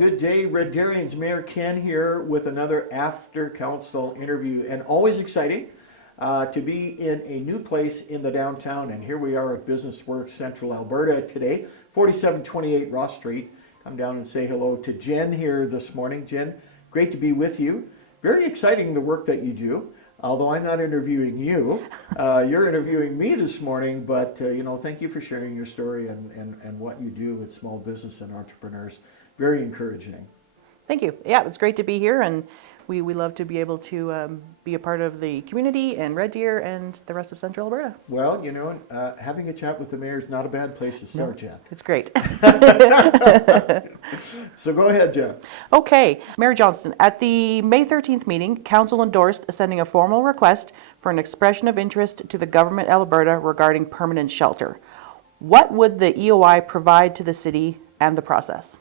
good day, Red Deerians. Mayor Ken here with another After Council interview, and always exciting to be in a new place in the downtown. And here we are at Business Works Central Alberta today, 4728 Ross Street. Come down and say hello to Jen here this morning. Jen, great to be with you. Very exciting the work that you do. Although I'm not interviewing you, you're interviewing me this morning, but thank you for sharing your story and what you do with small business and entrepreneurs. Very encouraging. Thank you. Yeah, it's great to be here, and we love to be able to be a part of the community and Red Deer and the rest of Central Alberta. Well, having a chat with the mayor is not a bad place to start, Jen. It's great. So go ahead, Jen. Okay, Mayor Johnston, at the May 13th meeting, Council endorsed sending a formal request for an expression of interest to the Government of Alberta regarding permanent shelter. What would the EOI provide to the city and the process?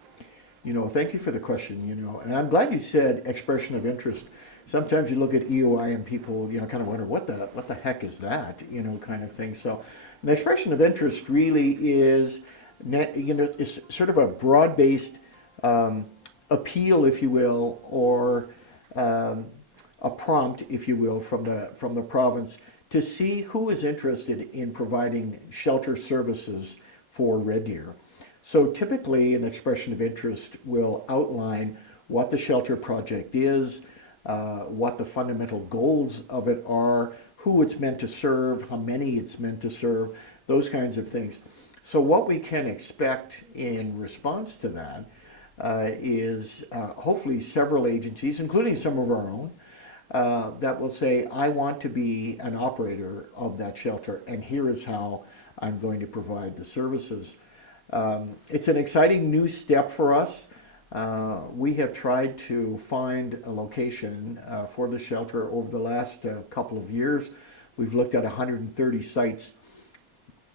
Thank you for the question, and I'm glad you said expression of interest. Sometimes you look at EOI and people, kind of wonder, what the heck is that, kind of thing. So an expression of interest really is, is sort of a broad-based appeal, if you will, or a prompt, if you will, from the province to see who is interested in providing shelter services for Red Deer. So typically an expression of interest will outline what the shelter project is, what the fundamental goals of it are, who it's meant to serve, how many it's meant to serve, those kinds of things. So what we can expect in response to that is hopefully several agencies, including some of our own, that will say, I want to be an operator of that shelter, and here is how I'm going to provide the services. It's an exciting new step for us. We have tried to find a location for the shelter over the last couple of years. We've looked at 130 sites,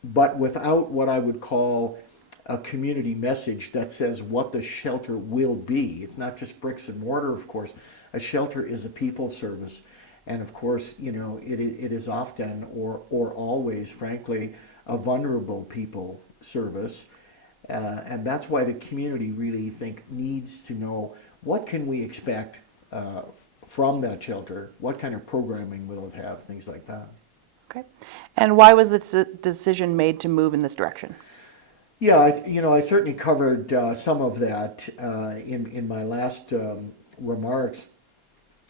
but without what I would call a community message that says what the shelter will be. It's not just bricks and mortar, of course. A shelter is a people service. And of course, it is often or always, frankly, a vulnerable people service. And that's why the community really needs to know what can we expect from that shelter, what kind of programming will it have, things like that. Okay. And why was the decision made to move in this direction? Yeah, I certainly covered some of that in my last remarks.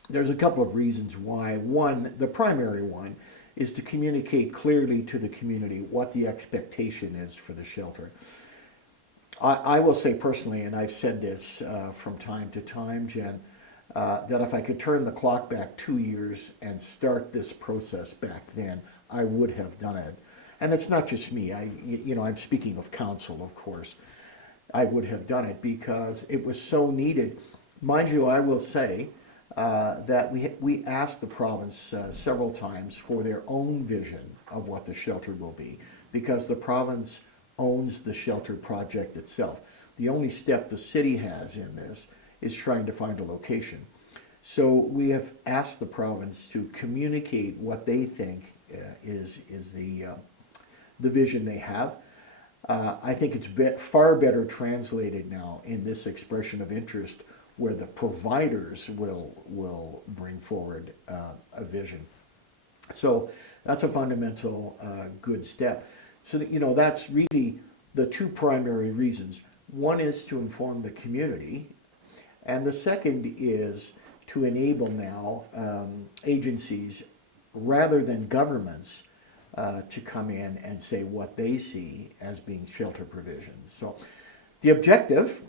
There's a couple of reasons why. One, the primary one, is to communicate clearly to the community what the expectation is for the shelter. I will say personally, and I've said this from time to time, Jen, that if I could turn the clock back 2 years and start this process back then, I would have done it. And it's not just me. I'm speaking of council, of course. I would have done it because it was so needed. Mind you, I will say that we asked the province several times for their own vision of what the shelter will be, because the province owns the shelter project itself. The only step the city has in this is trying to find a location. So we have asked the province to communicate what they think is the vision they have. I think it's far better translated now in this expression of interest where the providers will bring forward a vision. So that's a fundamental good step. So that's really the two primary reasons. One is to inform the community, and the second is to enable now agencies rather than governments to come in and say what they see as being shelter provisions. So the objective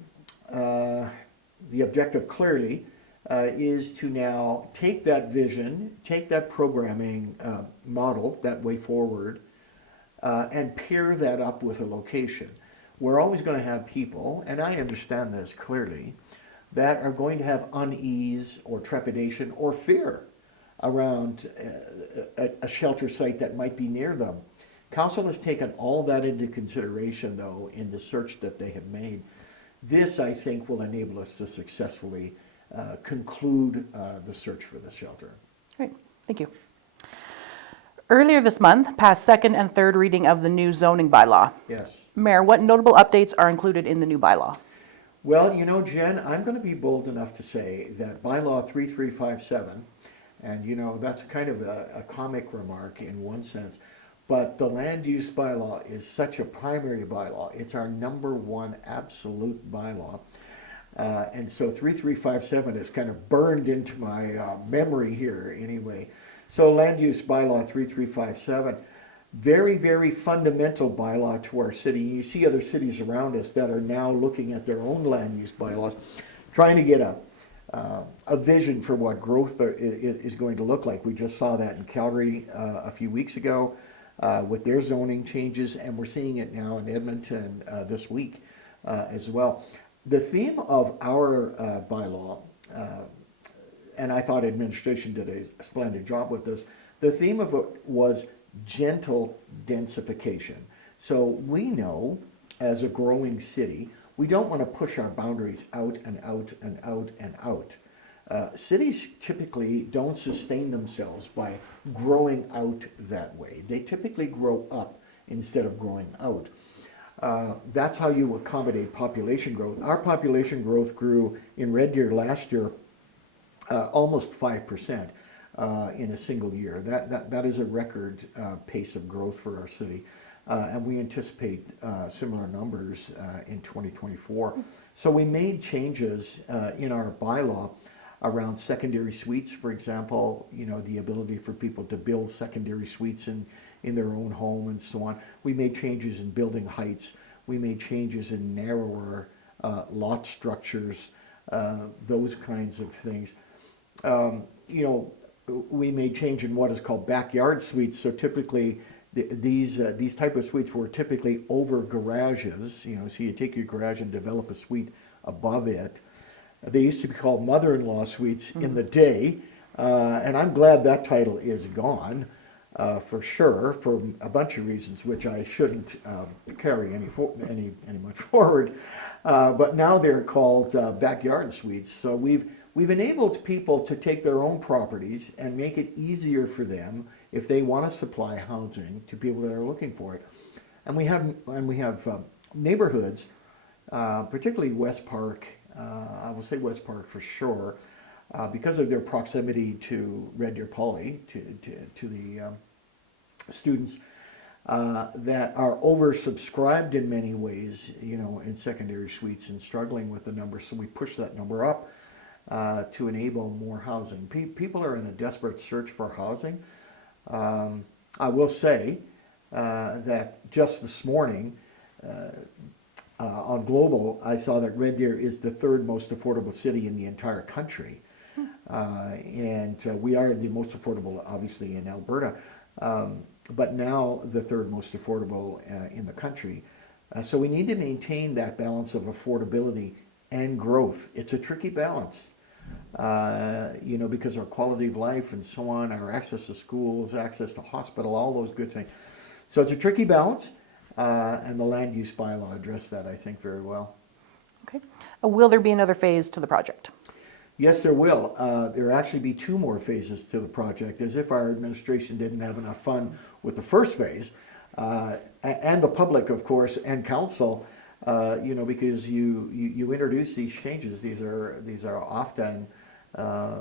clearly is to now take that vision, take that programming model, that way forward, and pair that up with a location. We're always going to have people, and I understand this clearly, that are going to have unease or trepidation or fear around a shelter site that might be near them. Council has taken all that into consideration, though, in the search that they have made. This, I think, will enable us to successfully conclude the search for the shelter. Great, thank you. Earlier this month, passed second and third reading of the new zoning bylaw. Yes. Mayor, what notable updates are included in the new bylaw? Well, Jen, I'm going to be bold enough to say that bylaw 3357, and that's kind of a comic remark in one sense, but the land use bylaw is such a primary bylaw. It's our number one absolute bylaw. And so 3357 is kind of burned into my memory here anyway. So land use bylaw 3357, very, very fundamental bylaw to our city. You see other cities around us that are now looking at their own land use bylaws, trying to get a vision for what growth is going to look like. We just saw that in Calgary a few weeks ago with their zoning changes, and we're seeing it now in Edmonton this week as well. The theme of our bylaw, and I thought administration did a splendid job with this, the theme of it was gentle densification. So we know, as a growing city, we don't want to push our boundaries out and out and out and out. Cities typically don't sustain themselves by growing out that way. They typically grow up instead of growing out. That's how you accommodate population growth. Our population growth grew in Red Deer last year almost 5% in a single year. That is a record pace of growth for our city. And we anticipate similar numbers in 2024. So we made changes in our bylaw around secondary suites, for example, the ability for people to build secondary suites in their own home and so on. We made changes in building heights. We made changes in narrower lot structures, those kinds of things. We made change in what is called backyard suites. So typically, these type of suites were typically over garages. So you take your garage and develop a suite above it. They used to be called mother-in-law suites in the day, and I'm glad that title is gone, for sure, for a bunch of reasons, which I shouldn't carry any much forward. But now they're called backyard suites. So we've enabled people to take their own properties and make it easier for them if they want to supply housing to people that are looking for it. And we have neighborhoods, particularly West Park. I will say West Park for sure, because of their proximity to Red Deer Poly, to the students, that are oversubscribed in many ways, in secondary suites and struggling with the number. So we push that number up to enable more housing. People are in a desperate search for housing. I will say that just this morning, on Global, I saw that Red Deer is the third most affordable city in the entire country. And we are the most affordable, obviously, in Alberta, but now the third most affordable in the country. So we need to maintain that balance of affordability and growth. It's a tricky balance, because our quality of life and so on, our access to schools, access to hospital, all those good things. So it's a tricky balance. And the land use bylaw addressed that, I think, very well. Okay. Will there be another phase to the project? Yes, there will. There will actually be 2 more phases to the project, as if our administration didn't have enough fun with the first phase, and the public, of course, and council, because you introduce these changes. These are often, I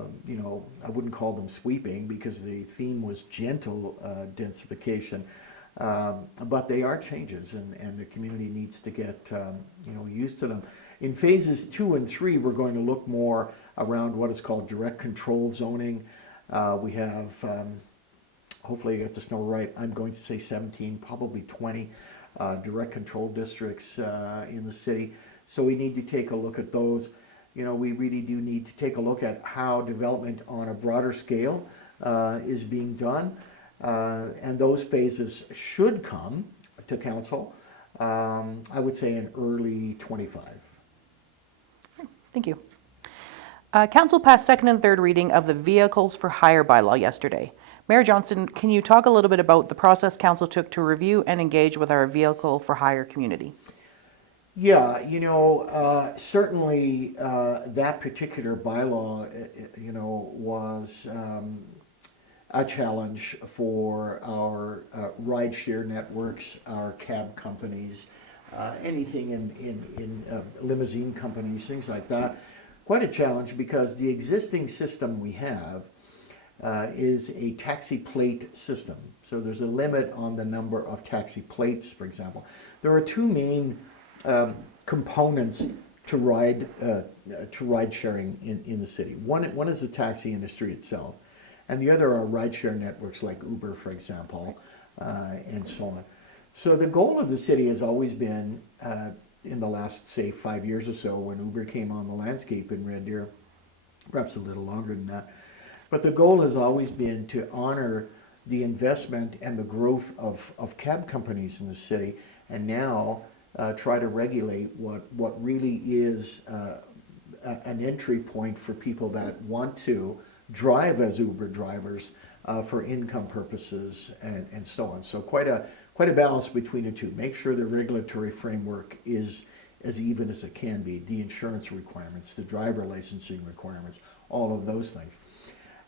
wouldn't call them sweeping because the theme was gentle densification. But they are changes, and the community needs to get used to them. In phases 2 and 3, we're going to look more around what is called direct control zoning. We have, hopefully I got this number right, I'm going to say 17, probably 20 direct control districts in the city. So we need to take a look at those. We really do need to take a look at how development on a broader scale is being done. And those phases should come to council, I would say in early 25. Thank you. Council passed second and third reading of the Vehicles for Hire bylaw yesterday. Mayor Johnston, can you talk a little bit about the process council took to review and engage with our vehicle for hire community? Yeah, certainly that particular bylaw, was a challenge for our rideshare networks, our cab companies, anything in limousine companies, things like that. Quite a challenge because the existing system we have is a taxi plate system. So there's a limit on the number of taxi plates, for example. There are two main components to ride sharing in the city. One is the taxi industry itself, and the other are rideshare networks like Uber, for example, and so on. So the goal of the city has always been, in the last, say, 5 years or so, when Uber came on the landscape in Red Deer, perhaps a little longer than that, but the goal has always been to honor the investment and the growth of cab companies in the city, and now try to regulate what really is an entry point for people that want to drive as Uber drivers for income purposes and so on. So quite a balance between the two. Make sure the regulatory framework is as even as it can be, the insurance requirements, the driver licensing requirements, all of those things.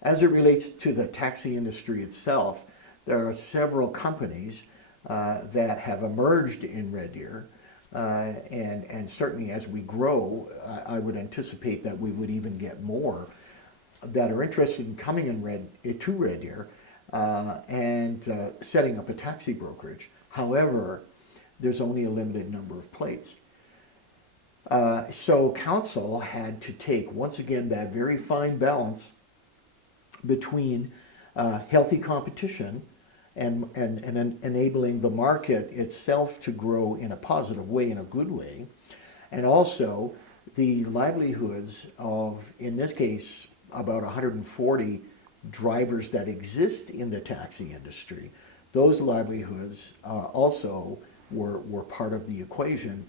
As it relates to the taxi industry itself, there are several companies that have emerged in Red Deer, and certainly as we grow, I would anticipate that we would even get more that are interested in coming to Red Deer and setting up a taxi brokerage. However, there's only a limited number of plates. So council had to take, once again, that very fine balance between healthy competition and enabling the market itself to grow in a positive way, in a good way, and also the livelihoods of, in this case, about 140 drivers that exist in the taxi industry. Those livelihoods also were part of the equation.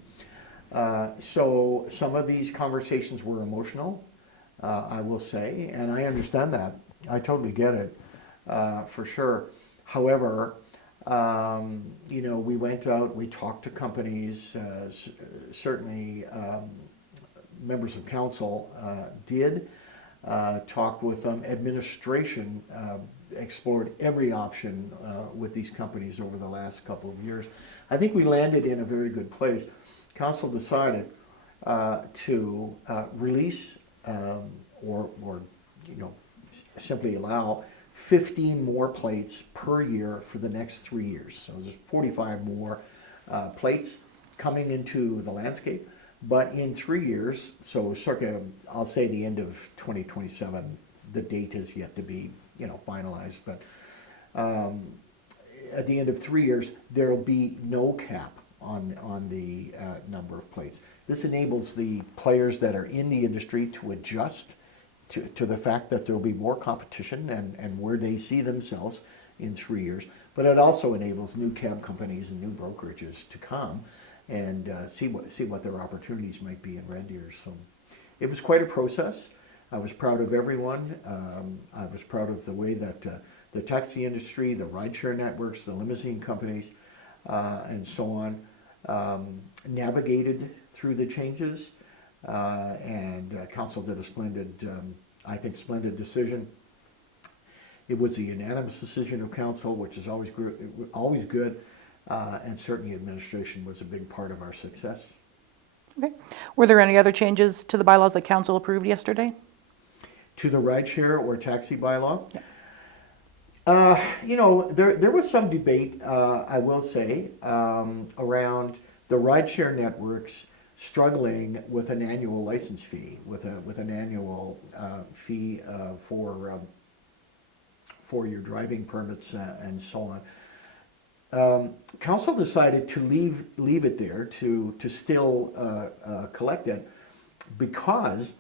So some of these conversations were emotional, I will say, and I understand that. I totally get it, for sure. However, we went out, we talked to companies, certainly members of council did, talked with them. Administration explored every option with these companies over the last couple of years. I think we landed in a very good place. Council decided to release or simply allow 15 more plates per year for the next 3 years. So there's 45 more plates coming into the landscape. But in 3 years, so circa, I'll say the end of 2027, the date is yet to be finalized, but at the end of 3 years, there will be no cap on the number of plates. This enables the players that are in the industry to adjust to the fact that there will be more competition and where they see themselves in 3 years. But it also enables new cab companies and new brokerages to come and see what their opportunities might be in Red Deer. So it was quite a process. I was proud of everyone. I was proud of the way that the taxi industry, the rideshare networks, the limousine companies, and so on, navigated through the changes. And council did a splendid, I think, splendid decision. It was a unanimous decision of council, which is always good, and certainly administration was a big part of our success. Okay. Were there any other changes to the bylaws that council approved yesterday? To the rideshare or taxi bylaw? Yeah. There was some debate, I will say, around the rideshare networks struggling with an annual license fee, with an annual fee for your driving permits and so on. Council decided to leave it there, to still collect it, because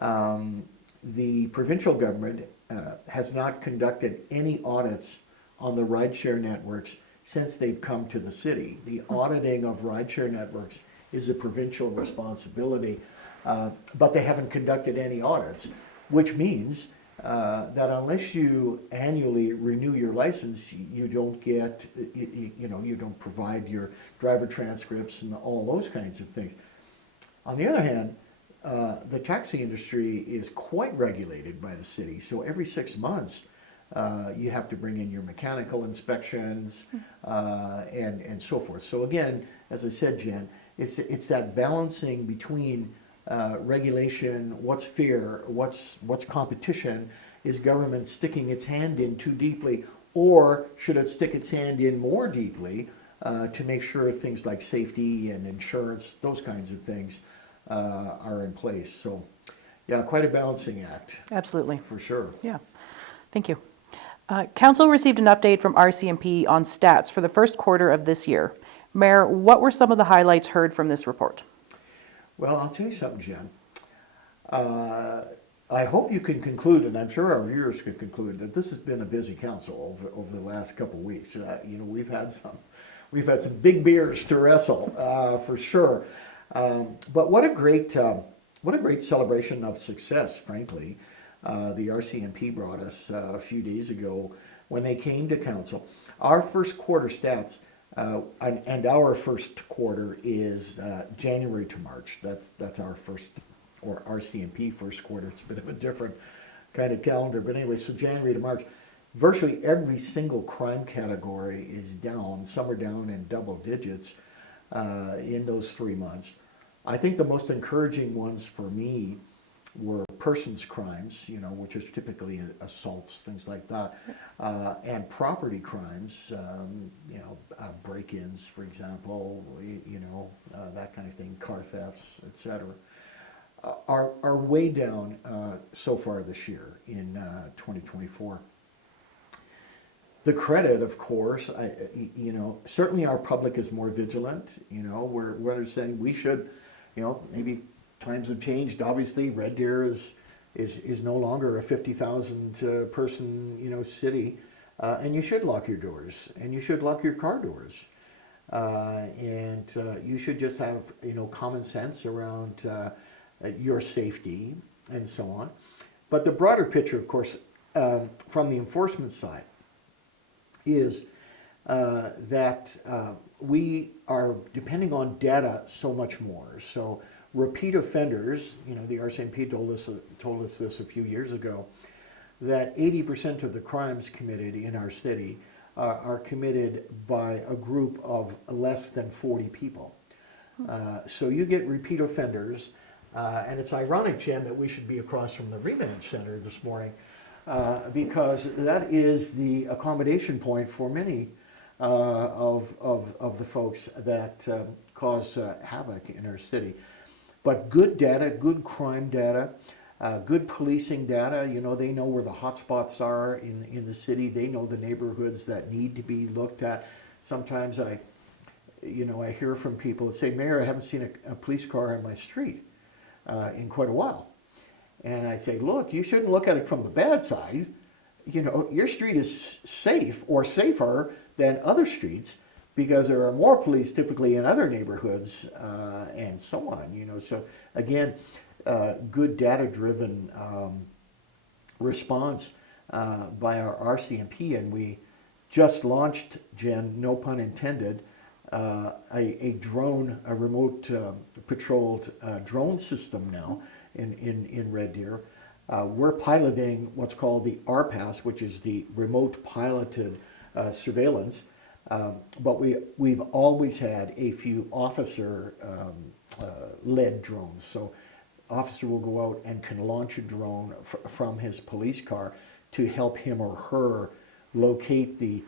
the provincial government has not conducted any audits on the rideshare networks since they've come to the city. The auditing of rideshare networks is a provincial responsibility, but they haven't conducted any audits, which means that unless you annually renew your license, you don't get, you don't provide your driver transcripts and all those kinds of things. On the other hand, the taxi industry is quite regulated by the city, so every 6 months You have to bring in your mechanical inspections, and so forth. So again, as I said, Jen, it's that balancing between regulation, what's fair, what's competition. Is government sticking its hand in too deeply, or should it stick its hand in more deeply to make sure things like safety and insurance, those kinds of things, are in place? So, yeah, quite a balancing act, Absolutely. for sure. Yeah. Thank you. Council received an update from RCMP on stats for the first quarter of this year. Mayor, what were some of the highlights heard from this report? Well, I'll tell you something, Jen. I hope you can conclude, and I'm sure our viewers can conclude, that this has been a busy council over the last couple of weeks. We've had some big beers to wrestle, for sure. But what a great celebration of success, frankly, the RCMP brought us a few days ago when they came to council. Our first quarter stats, and our first quarter is January to March. That's our first, or RCMP first quarter. It's a bit of a different kind of calendar, but anyway, so January to March, virtually every single crime category is down. Some are down in double digits in those 3 months. I think the most encouraging ones for me were persons crimes, which is typically assaults, things like that, and property crimes, break-ins, for example, that kind of thing, car thefts, etc. Are way down so far this year in 2024. The credit, of course, certainly our public is more vigilant. We're understanding we should, maybe times have changed. Obviously, Red Deer is no longer a 50,000 person, city, and you should lock your doors, and you should lock your car doors, and you should just have common sense around your safety and so on. But the broader picture, of course, from the enforcement side, is that we are depending on data so much more. So repeat offenders, the RCMP told us this a few years ago, that 80% of the crimes committed in our city are committed by a group of less than 40 people. So you get repeat offenders, and it's ironic, Jen, that we should be across from the remand center this morning, because that is the accommodation point for many of the folks that cause havoc in our city. But good data, good crime data, good policing data, they know where the hot spots are in the city. They know the neighborhoods that need to be looked at. Sometimes I hear from people that say, Mayor, I haven't seen a police car on my street in quite a while. And I say, look, you shouldn't look at it from the bad side. Your street is safe or safer than other streets because there are more police typically in other neighborhoods and so on. So again, good data-driven response by our RCMP, and we just launched, Jen, no pun intended, a remote patrolled drone system now in Red Deer. We're piloting what's called the RPAS, which is the remote piloted surveillance, but we've always had a few officer led drones. So officer will go out and can launch a drone from his police car to help him or her locate the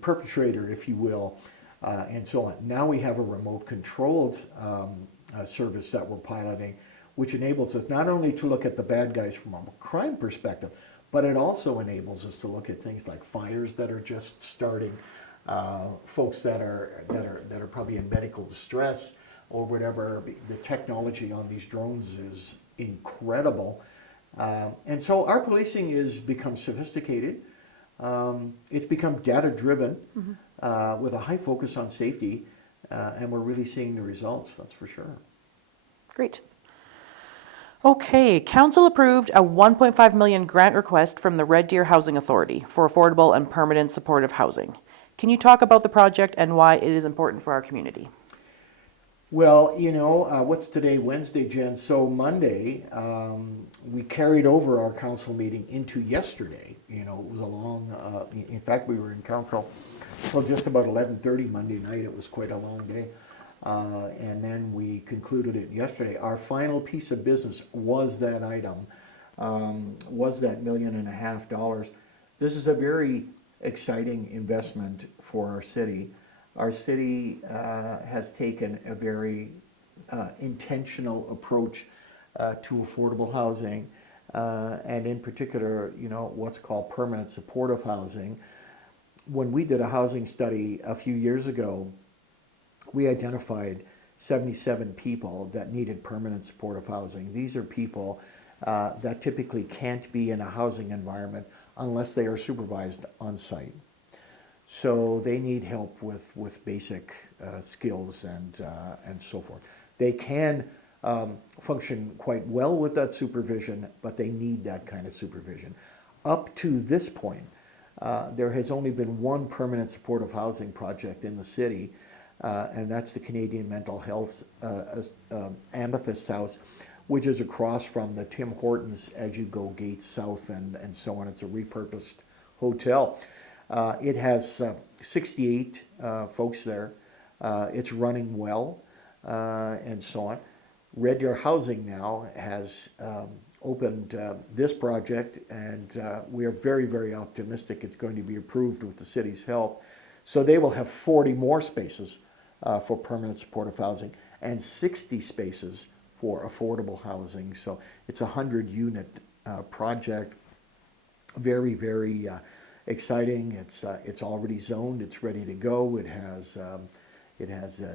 perpetrator, if you will, and so on. Now we have a remote controlled service that we're piloting, which enables us not only to look at the bad guys from a crime perspective, but it also enables us to look at things like fires that are just starting, folks that are probably in medical distress or whatever. The technology on these drones is incredible, and so our policing has become sophisticated. It's become data-driven, with a high focus on safety, and we're really seeing the results. That's for sure. Great. Okay, council approved a $1.5 million grant request from the Red Deer Housing Authority for affordable and permanent supportive housing. Can you talk about the project and why it is important for our community? Well, what's today, Wednesday, Jen? So Monday, we carried over our council meeting into yesterday. It was a long, in fact, we were in council till just about 11:30 Monday night. It was quite a long day. And then we concluded it yesterday. Our final piece of business was that item, was that $1.5 million. This is a very exciting investment for our city. Our city has taken a very intentional approach to affordable housing, and in particular, what's called permanent supportive housing. When we did a housing study a few years ago, we identified 77 people that needed permanent supportive housing. These are people that typically can't be in a housing environment unless they are supervised on site. So they need help with basic skills and so forth. They can function quite well with that supervision, but they need that kind of supervision. Up to this point, there has only been one permanent supportive housing project in the city, and that's the Canadian Mental Health Amethyst House, which is across from the Tim Hortons as you go Gates South and so on. It's a repurposed hotel. It has 68 folks there. It's running well, and so on. Red Deer Housing now has opened this project, and we are very, very optimistic it's going to be approved with the city's help. So they will have 40 more spaces for permanent supportive housing and 60 spaces for affordable housing. So it's a 100-unit project. Very, very exciting. It's already zoned. It's ready to go. It has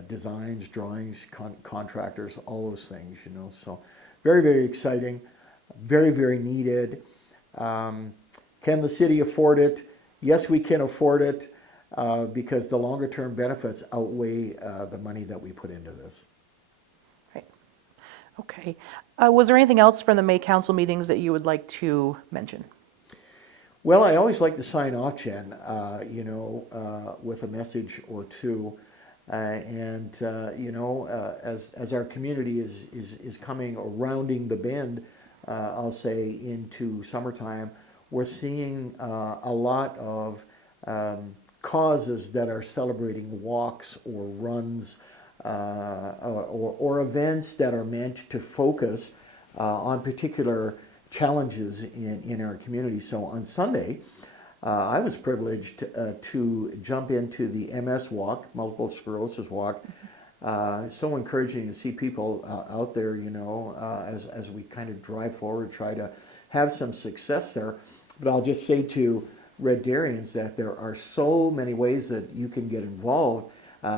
designs, drawings, contractors, all those things. So very, very exciting. Very, very needed. Can the city afford it? Yes, we can afford it because the longer term benefits outweigh the money that we put into this. Right. Okay. Was there anything else from the May council meetings that you would like to mention? Well, I always like to sign off, Jen, with a message or two. As our community is coming or rounding the bend, I'll say, into summertime, we're seeing a lot of causes that are celebrating walks or runs or events that are meant to focus on particular challenges in our community. So on Sunday, I was privileged to jump into the MS Walk, Multiple Sclerosis Walk. So encouraging to see people out there, as we kind of drive forward, try to have some success there. But I'll just say to Red Deerians that there are so many ways that you can get involved.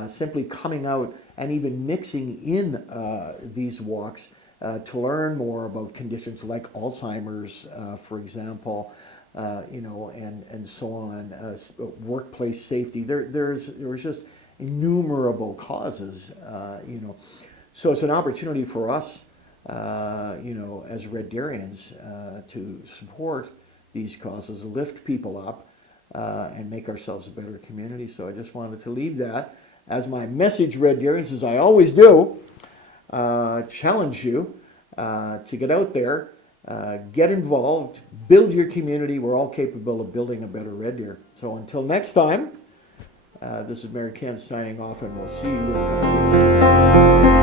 Simply coming out and even mixing in these walks to learn more about conditions like Alzheimer's, for example, and so on, workplace safety. There's just innumerable causes, So it's an opportunity for us, as Red Deerians, to support these causes, lift people up, and make ourselves a better community. So I just wanted to leave that as my message, Red Deerians, as I always do, challenge you to get out there, get involved, build your community. We're all capable of building a better Red Deer. So until next time, this is Mary Ken signing off, and we'll see you in a couple weeks.